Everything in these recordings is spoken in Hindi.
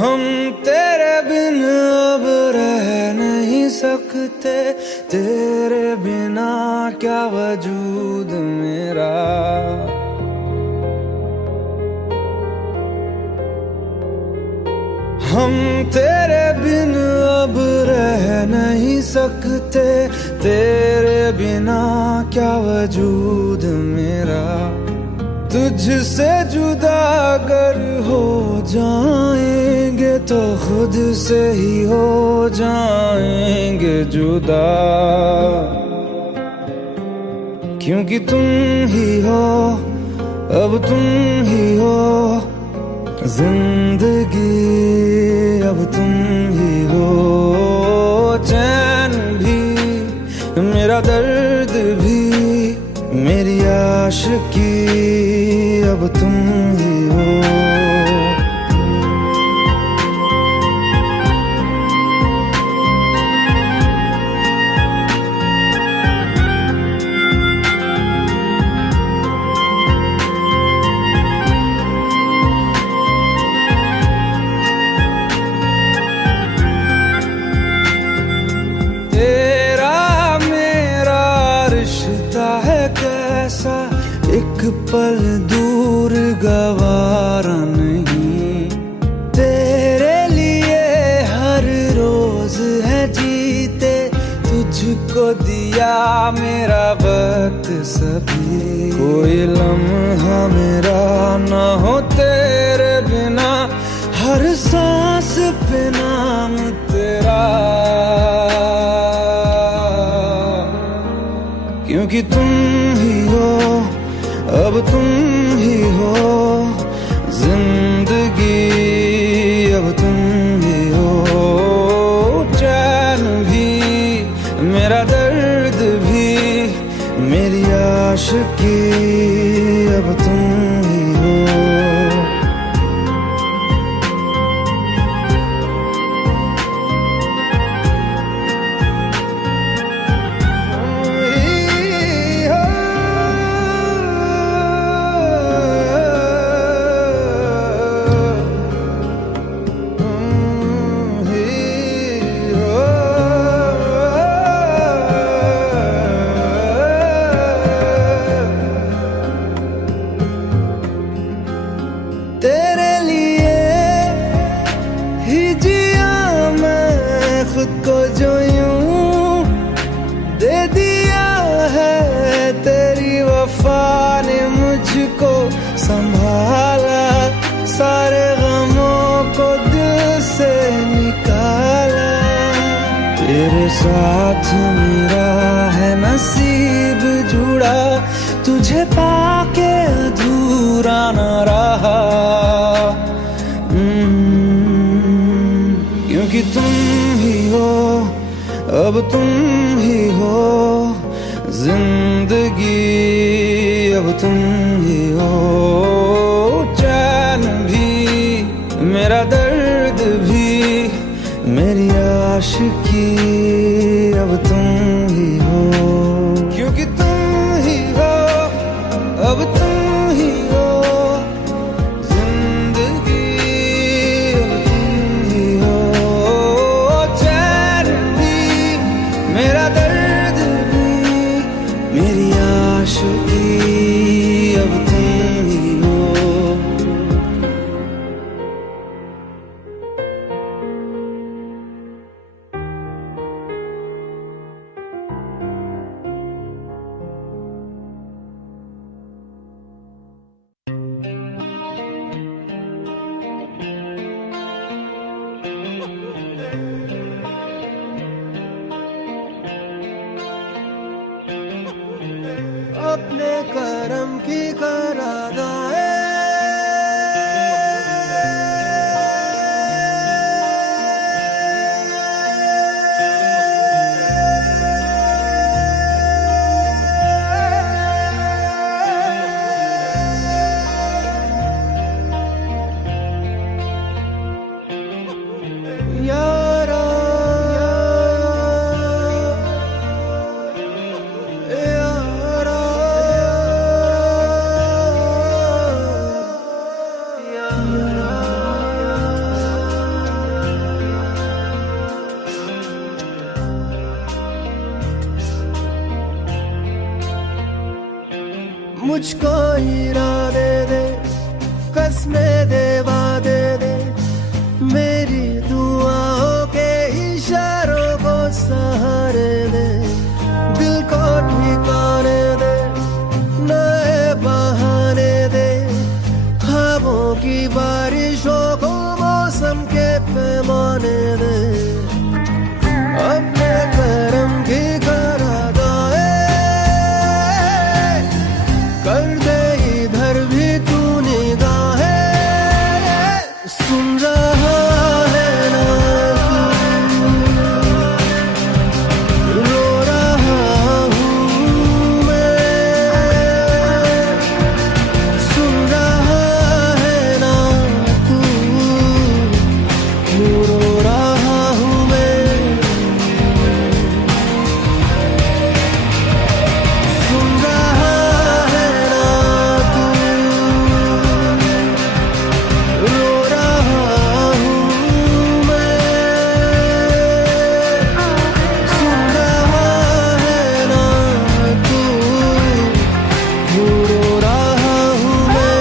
हम तेरे बिन अब रह नहीं सकते, तेरे बिना क्या वजूद मेरा। हम तेरे बिन अब रह नहीं सकते, तेरे बिना क्या वजूद मेरा। तुझसे जुदा अगर हो जाएंगे तो खुद से ही हो जाएंगे जुदा, क्योंकि तुम ही हो, अब तुम ही हो जिंदगी, अब तुम ही हो। चैन भी, मेरा दर्द भी, मेरी आशिकी, अब तुम ही हो। कैसा एक पल दूर गवारा नहीं, तेरे लिए हर रोज है जीते, तुझको दिया मेरा वक्त सभी। कोई लम्हा मेरा ना हो तेरे बिना, हर सांस पे नाम तेरा, क्योंकि तुम ही हो, अब तुम ही हो जिंदगी, अब तुम ही हो। चैन भी, मेरा दर्द भी, मेरी आशिकी, अब तुम ही हो। तेरे लिए ही जिया मैं खुद को, जो यूं दे दिया है तेरी वफा ने मुझको संभाला, सारे गमों को दिल से निकाला। तेरे साथ मेरा है नसीब जुड़ा, तुझे पाके अधूरा न रहा, क्योंकि तुम ही हो, अब तुम ही हो जिंदगी, अब तुम ही हो। चैन भी, मेरा दर्द भी, मेरी आशिकी, अब तुम ही हो, क्योंकि तुम ही हो, अब तुम ही हो जिंदगी, अब तुम ही हो। चैन भी, मेरा दर्द भी, मेरी आशिकी, अब तुम ही हो। मुझको इरादे दे, कसमें दे, वादे दे, मेरी दुआओं के इशारों को सहारे दे, दिल को ठिकाने दे, नए बहाने दे, ख्वाबों की बारिशों को मौसम के पैमाने दे, अपने करम की करादाए कर दे, इधर भी तू निगाहें सुन रहा है ना तू, रो रहा हूँ मैं, सुन रहा है ना तू, रो रहा हूँ मैं, सुन रहा है ना तू, रो रहा हूँ मैं, सुन रहा है ना तू, रो रहा हूँ मैं।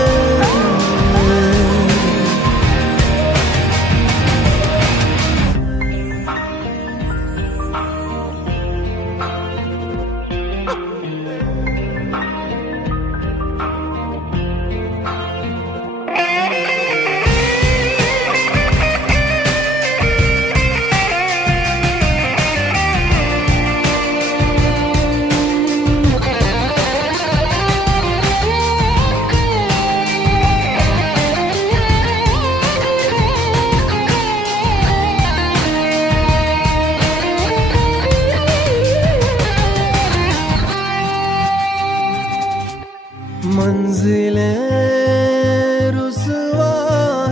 मंजिलें रुसवा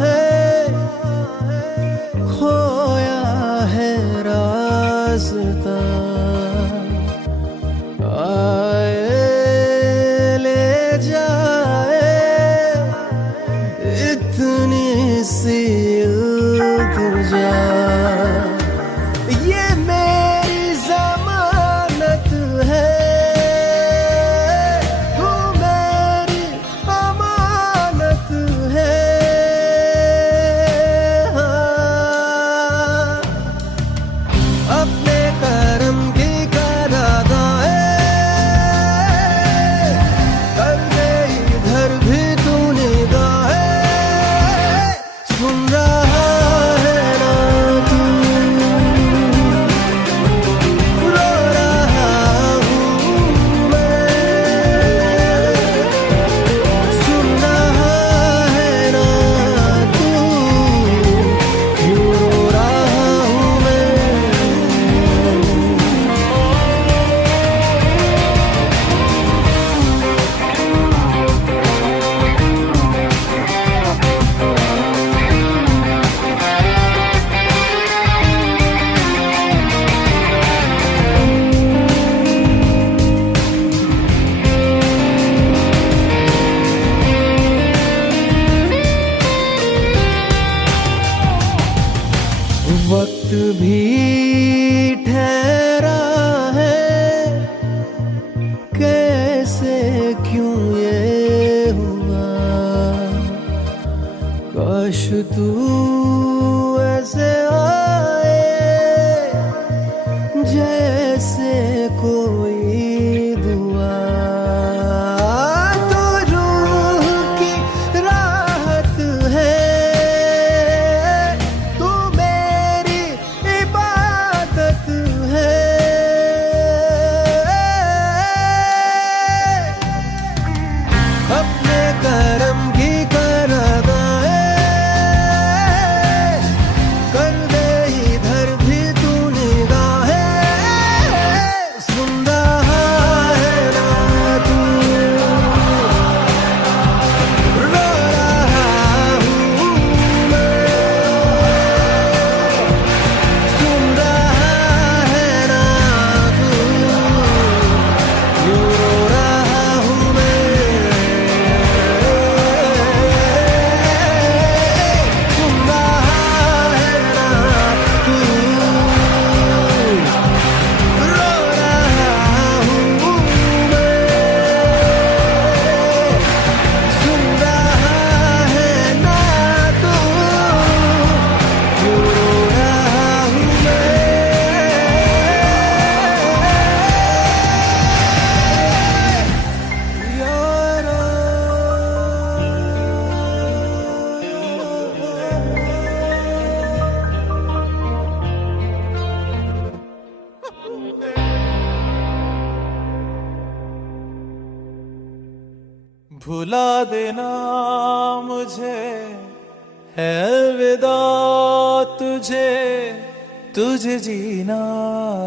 है, खोया है रास्ता, आए ले जाए इतनी सी इल्तिजा, ये मेरी जमानत है, तू मेरी अमानत है, हाँ। अपने करम की करादाए कर दे, इधर भी तू निगाहें सुन भुला देना मुझे है अलविदा तुझे, तुझे जीना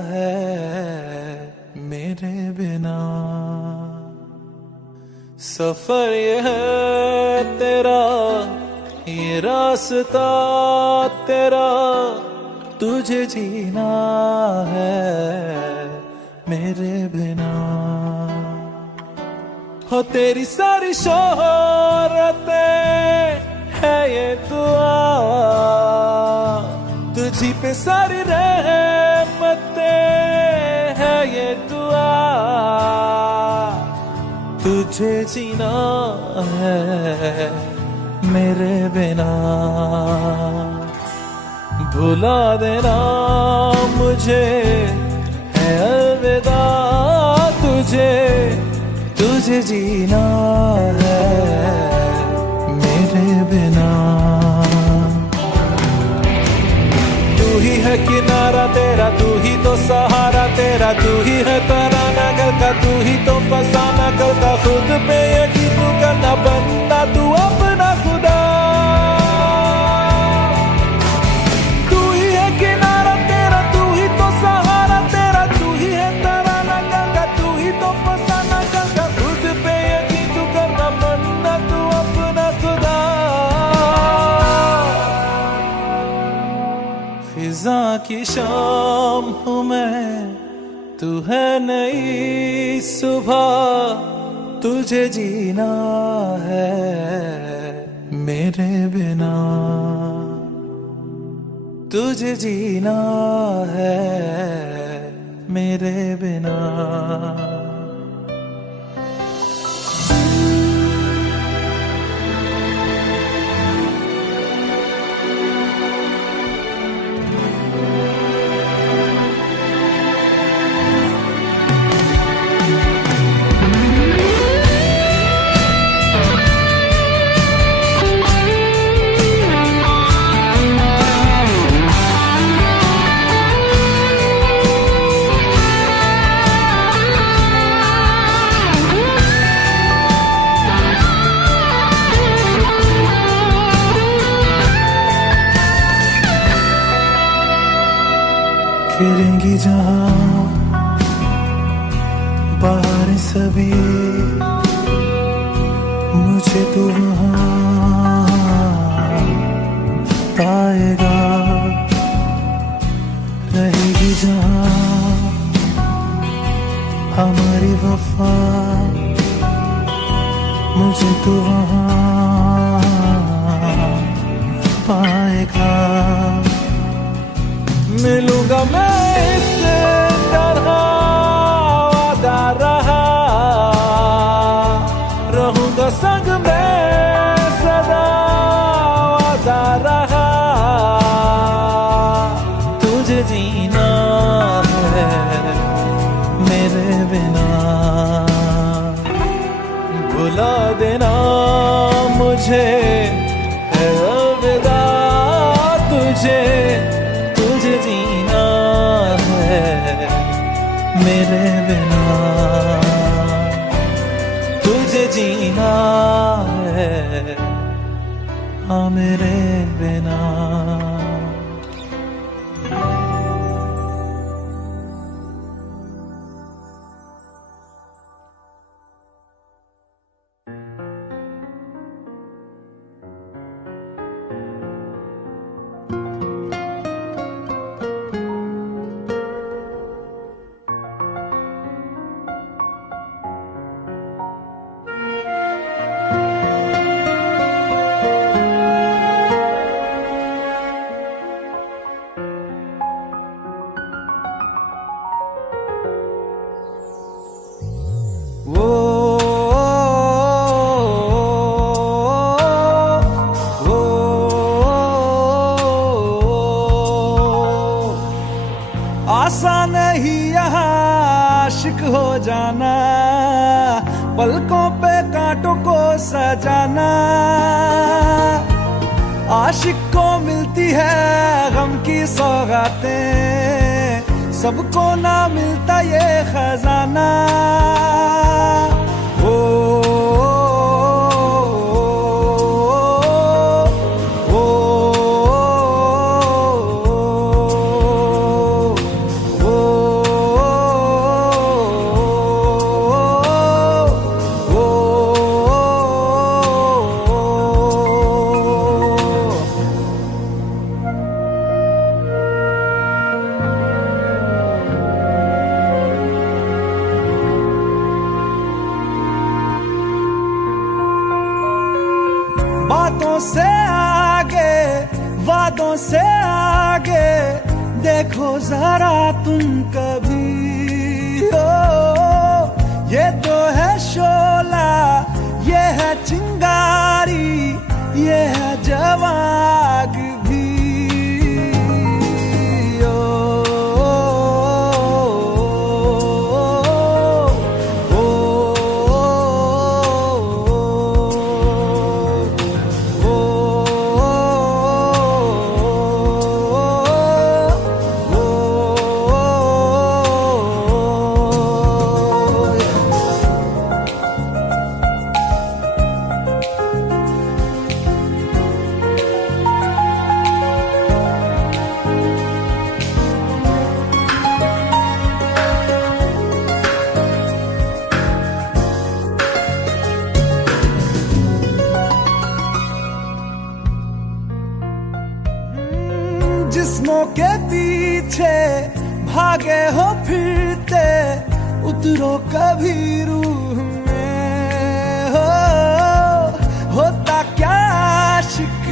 है मेरे बिना। सफर ये है तेरा, ये रास्ता तेरा, तुझे जीना है मेरे बिना। हो तेरी सारी शोहरतें है ये दुआ, तुझी पे सारी रहमतें है ये दुआ, तुझे जीना है मेरे बिना। भुला देना मुझे है अलविदा तुझे, तुझे जीना है मेरे बिना। तू ही है किनारा तेरा, तू ही तो सहारा तेरा, तू ही है तराना गल का, तू ही तो फसाना गल का। खुद पे यकीन तू करना बनता तू अपना खुदा। तू ही है किनारा तेरा, तू ही तो सहारा तेरा, तू ही है तराना गल का, तू ही तो फसाना गल का। खुद पे यकीन तू करना बनता तू अपना खुदा। फिजा की शाम हूँ मैं, तू है नई सुबह, तुझे जीना है मेरे बिना, तुझे जीना है मेरे बिना। फिरेंगी जहां बाहर सभी, मुझे तो वहां पाएगा। रहेगी जहां हमारी वफा, मुझे तो वहां पाएगा। मिलूंगा मैं इस तरह वादा रहा, रहूंगा संग में सदा वादा रहा। तुझे जीना है मेरे बिना। भुला देना मुझे है अलविदा तुझे, तुझे जीना है मेरे बिना, तुझे जीना है हाँ मेरे बिना। आसान नहीं यहाँ आशिक हो जाना, पलकों पे कांटों को सजाना। आशिक को मिलती है गम की सौगातें, सबको ना मिलता ये खजाना। ओ से आगे, वादों से आगे देखो जरा तुम कभी। ओ ये तो है शोला, ये है चिंगारी, ये है जवाग भी। जिस्मों के पीछे भागे हो फिरते, उतरो कभी रूह में। होता क्या आशिक,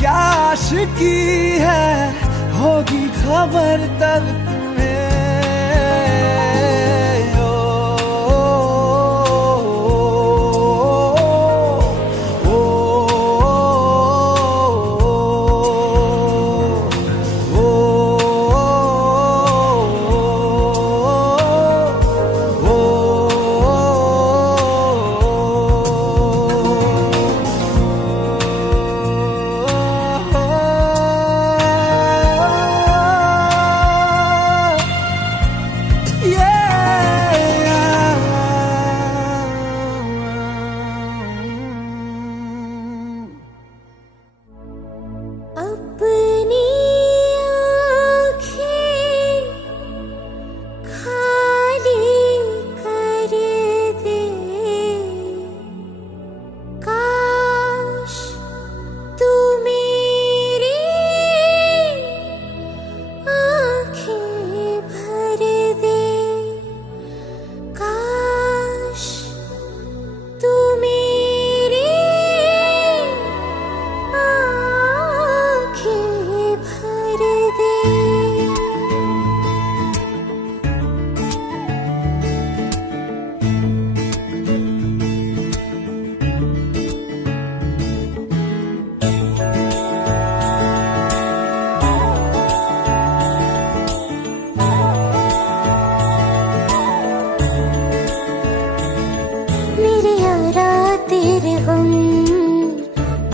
क्या आशिकी है, होगी खबर तब तुम्हें।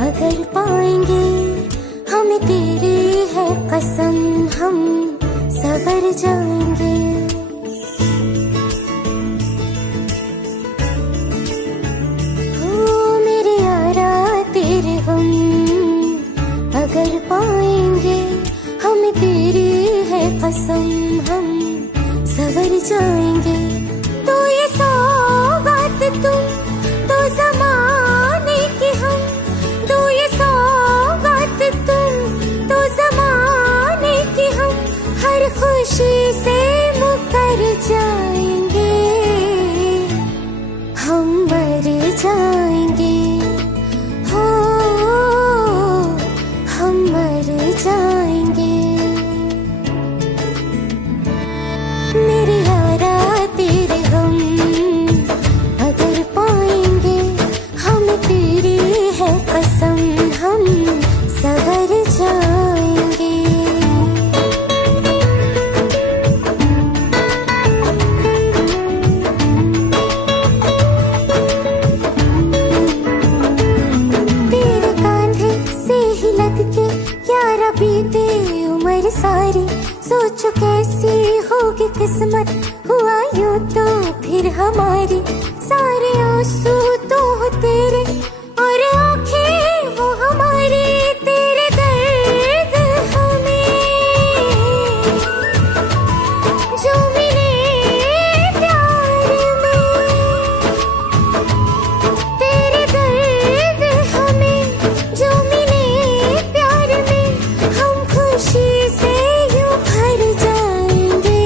अगर पाएंगे हमें तेरी है कसम, हम सवर जाएंगे। हो मेरे यारा तेरे हम, अगर पाएंगे हमें तेरी है कसम, हम सवर जाएंगे। तो ये सौगात तुम तो ज़माने की हम, तो ये सौगात तुम तो ज़माने की हम, हर खुशी से मुकर जाएंगे, हम मर जाएंगे। हो हम मर जाएंगे। मेरे यारा तेरे हम, अगर पाएंगे हमें तेरी है कसम, हम सवर जाएंगे। तेरे कांधे से ही लग के यारा बीते उम्र सारी, सोचो कैसी होगी किस्मत, हुआ यूं तो फिर हमारी। सारे आंसू तो हो तेरे और आंखें वो हमारी, तेरे दर्द हमें जो मिले प्यार में, तेरे दर्द हमें जो मिले प्यार में, हम खुशी से यूं भर जाएंगे,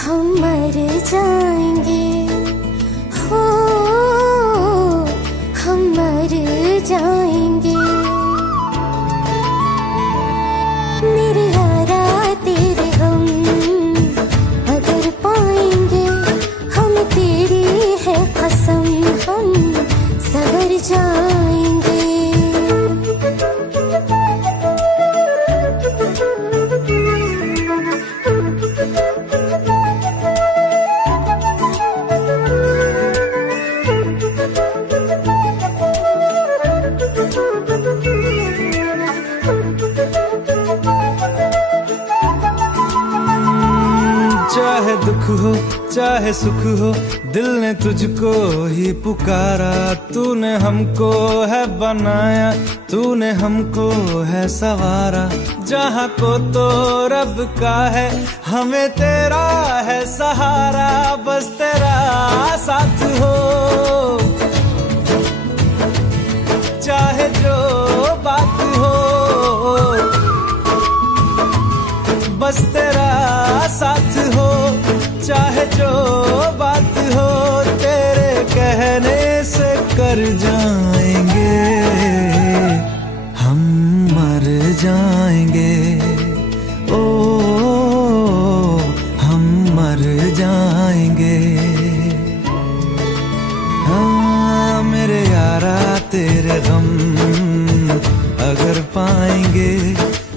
हम मर जाएंगे। हो चाहे दुख हो चाहे सुख हो, दिल ने तुझको ही पुकारा। तूने हमको है बनाया, तूने हमको है सवारा। जहाँ को तो रब का है, हमें तेरा है सहारा। बस तेरा साथ हो, चाहे जो बात हो, बस तेरा साथ हो, चाहे जो बात हो। तेरे कहने से कर जाएंगे, हम मर जाएंगे। ओ हम मर जाएंगे। हाँ मेरे यारा तेरे गम अगर पाएंगे,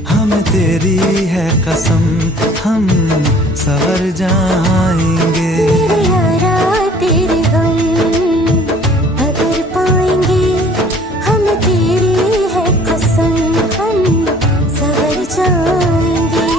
हमें तेरी है कसम, हम सवर जाएंगे। मेरे यारा तेरे गम अगर पाएंगे, हमें तेरी है कसम, हम सवर जाएंगे।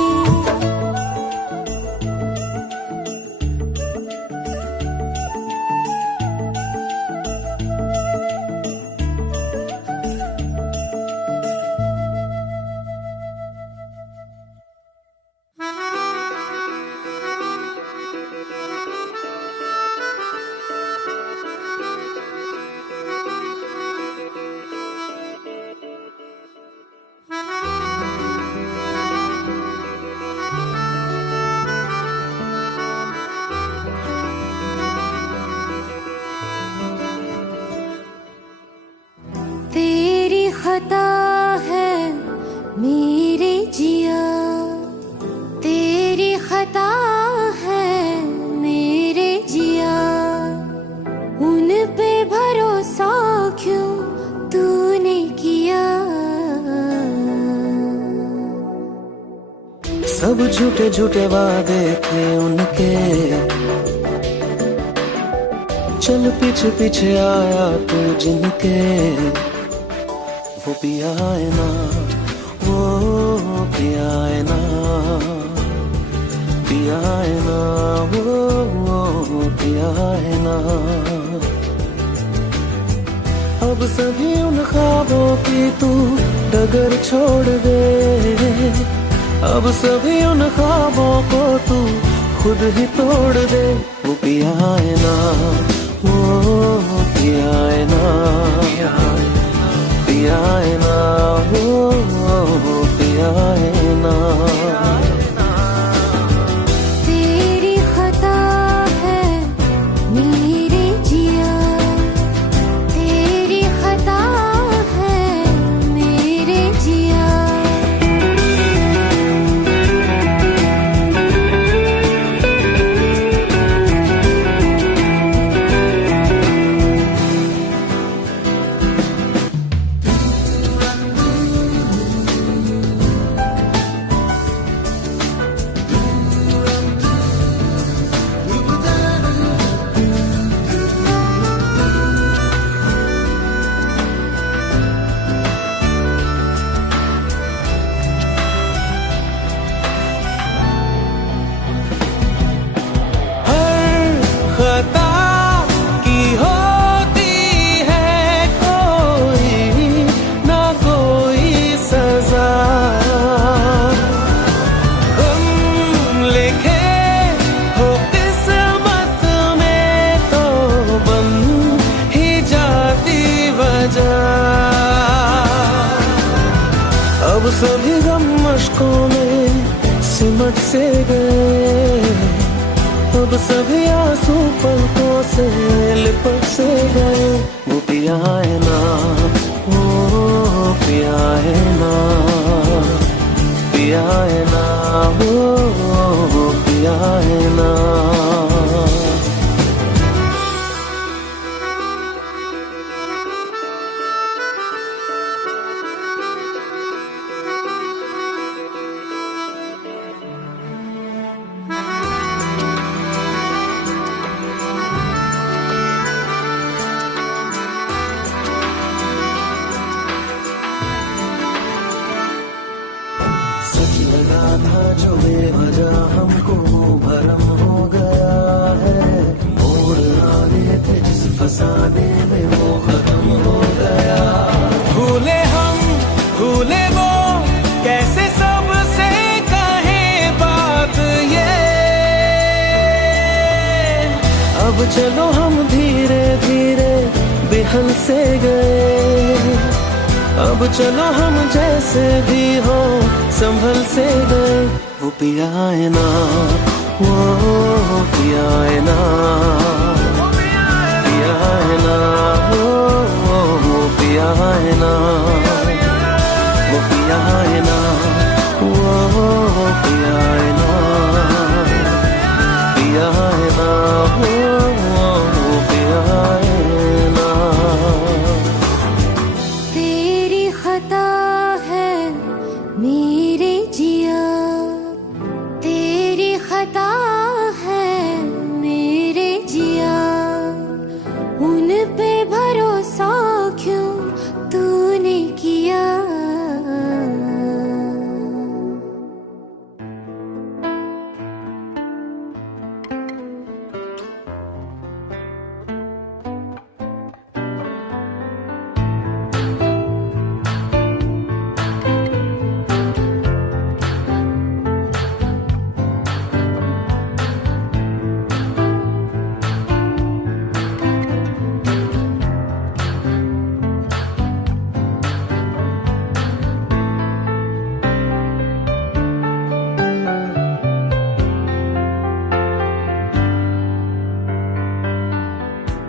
तेरी खता है मेरे जिया, तेरी खता है मेरे जिया। उन पे भरोसा क्यों तूने किया? सब झूठे झूठे वादे थे उनके, चल पीछे पीछे आया तू जिनके। वो पिया है ना, वो पिया है ना, पिया है ना, वो पिया है ना। अब सभी उन ख्वाबों की तू डगर छोड़ दे, अब सभी उन ख्वाबों को तू खुद ही तोड़ दे। वो पिया है ना, वो पिया है ना, पिया है ना, वो पिया है ना। तेरी खता है मेरे जिया, तेरी खता है मेरे जिया। अब सभी गम मशकों में सिमट से गए, अब सभी आंसू पलकों से लिपट से गए। वो पिया है ना, वो पिया है ना, पिया है ना, वो पिया है ना। सच लगा था जो बेवजह हमको भरम हो फसाने में वो खत्म हो गया। भूले हम भूले वो कैसे सबसे कहे बात ये। अब चलो हम धीरे धीरे बेहल से गए, अब चलो हम जैसे भी हो संभल से गए। वो पिया है ना, वो पिया है ना, पिया है ना, वो पिया है ना, वो पिया है ना, वो पिया है ना, पिया है ना, वो पिया है ना। तेरी खता है मेरे जिया, तेरी खता है मेरे जिया, उन पे भरोसा क्यों तूने किया।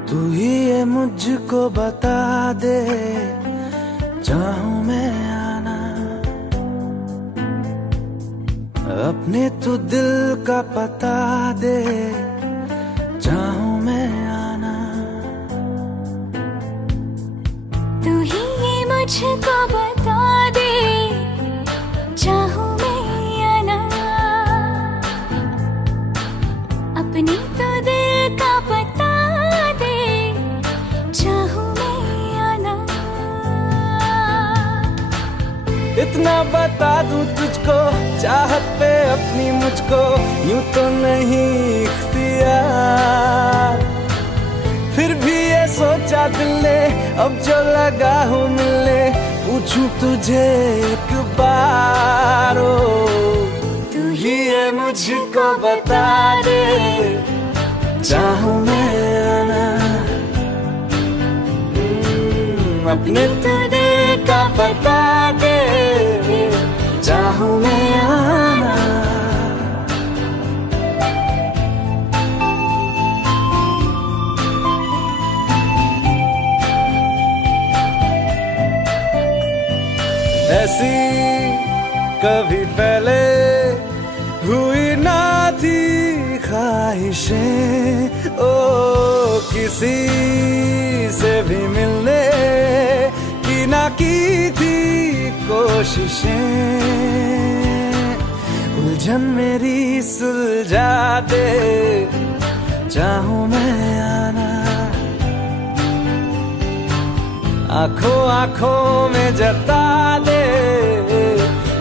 तू ही ये मुझको बता दे, चाहूं मैं आना अपने तू दिल का पता दे, चाहूं मैं आना। तू ही ये मुझको बता दे, चाहूं मैं आना अपनी तो दिल का पता दे, चाहूं मैं आना। इतना बता दूं तुझको, चाहत पे अपनी मुझको यूं तो नहीं इख्तियार। फिर भी ये सोचा दिल ने, अब जो लगा हूँ मिलने, पूछूं तुझे एक बार। ओ तू ही ये मुझको बता दे, चाहूं मैं आना अपने तो दिल का बता दे, चाहूं मैं आना। ऐसी कभी पहले हुई ना थी ख्वाहिशें, ओ किसी से भी मिलने की ना की थी कोशिशें। उलझन मेरी सुलझा दे, चाहूं मैं आना आंखों आंखों में जता दे,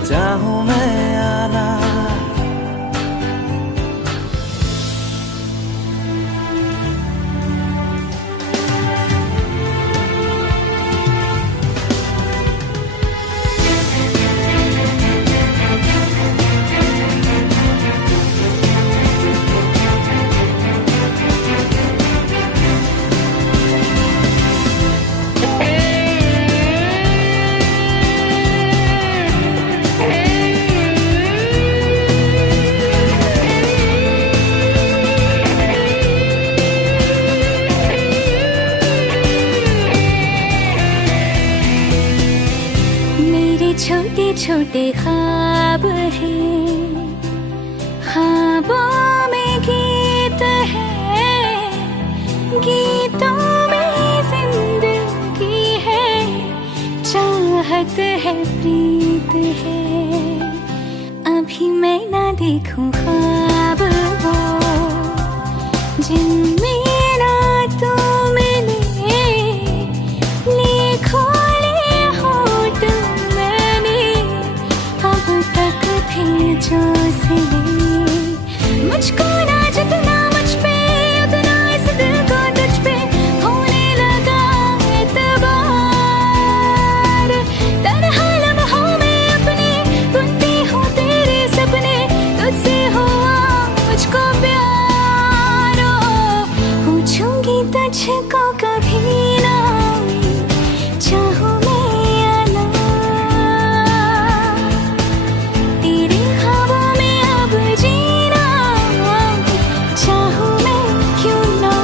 चाहूं मैं आना। छोटे छोटे ख्वाब हैं, ख्वाबों में गीत है, गीतों में जिंदगी है, चाहत है, प्रीत है। अभी मैं ना देखूं ख्वाब वो जिनमें ना तू मिले, लिखो जो सिले। मुझको ना जितना मुझ पे, उतना इस दिल को तुझ पे होने मुझको कभी ना चाहूं मैं या ना, तेरे ख्वाबों में अब जीना चाहूं मैं क्यों ना।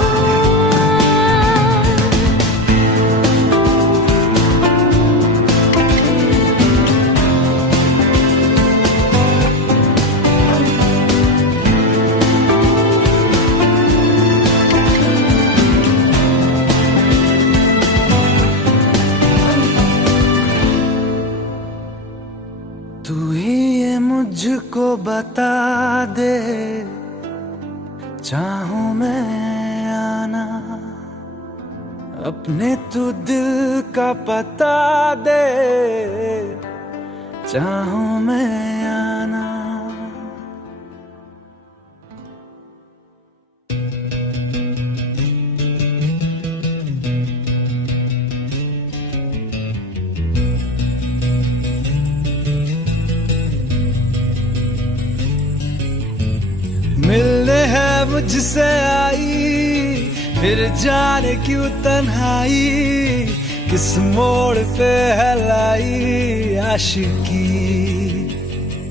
तू ही ये मुझको बता दे, चाहूं मैं आना, अपने तू दिल का पता दे, चाहूं मैं आना। मिलने है मुझसे आई, फिर जाने क्यों तन्हाई, किस मोड़ पे है लाई आशिकी।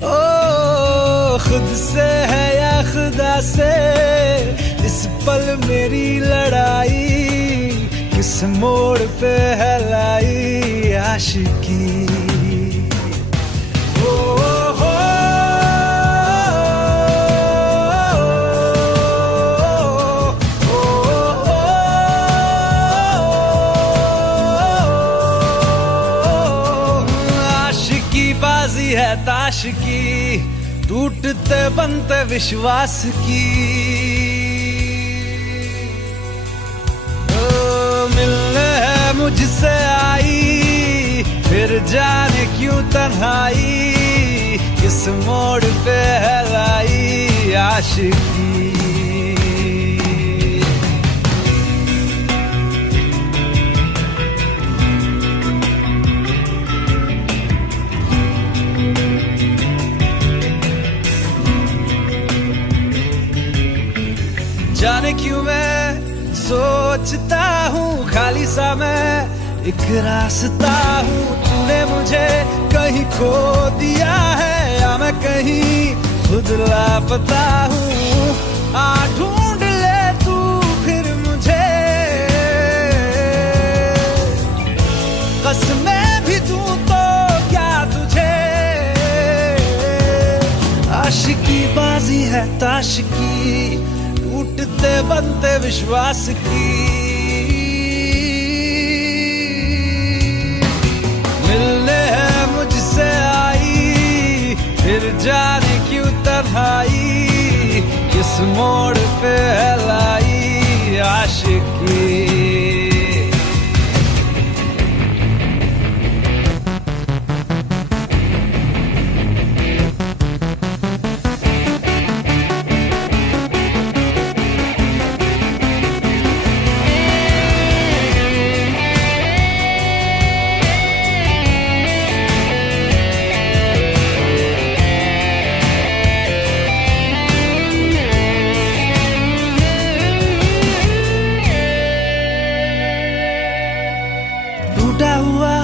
ओ खुद से है या खुदा से, इस पल मेरी लड़ाई, किस मोड़ पे है लाई आशिकी। है ताश की, टूटते बनते विश्वास की। मिलने है मुझसे आई, फिर जाने क्यों तन्हाई, किस मोड़ पे है लाई आशिकी। जाने क्यों मैं सोचता हूँ खाली सा मैं एक रास्ता हूँ, तूने मुझे कहीं खो दिया है या मैं कहीं खुद लापता हूँ। आ ढूंढ ले तू फिर मुझे, कसमें भी दूं तो क्या तुझे। आशिकी बाजी है ताश की, टूटते बनते विश्वास की। मिलने है मुझसे आई, फिर जाने क्यों तन्हाई, किस मोड़ पे है लाई आशिकी। टूटा हुआ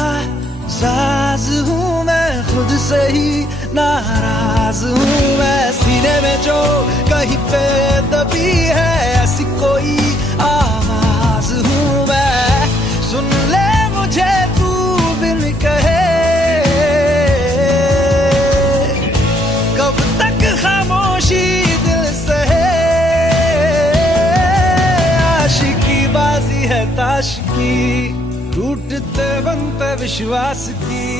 साज हूँ मैं, खुद से ही नाराज हूँ मैं। सीने में जो कहीं पे दबी है ऐसी कोई आवाज हूँ मैं। सुन ले मुझे तू बिन कहे, कब तक खामोशी दिल सहे। आशिकी बाजी है ताश की, टूटते बनते विश्वास की।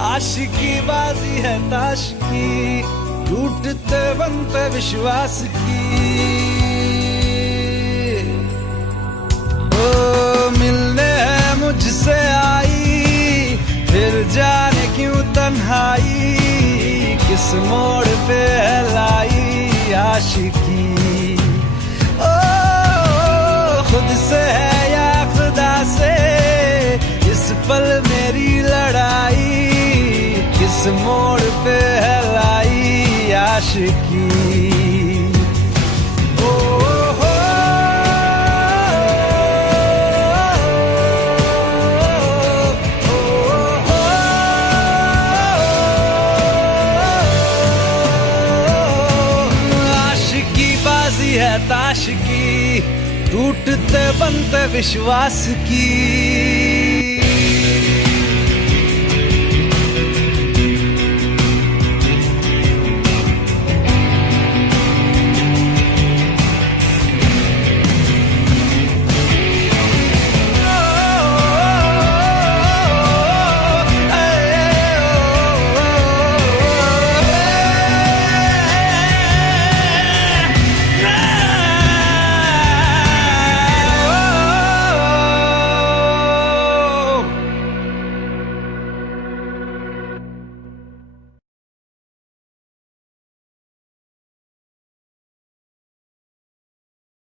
आशिकी बाजी है ताश की, टूटते बनते विश्वास की। ओ मिलने है मुझसे आई, फिर जाने क्यों तन्हाई, किस मोड़ पे है लाई आशिकी। ओ खुद से है या खुदा से, इस पल मेरी लड़ाई, किस मोड़ पे है लाई आशिकी। ओ हो है ताश की, टूटते बनते विश्वास की।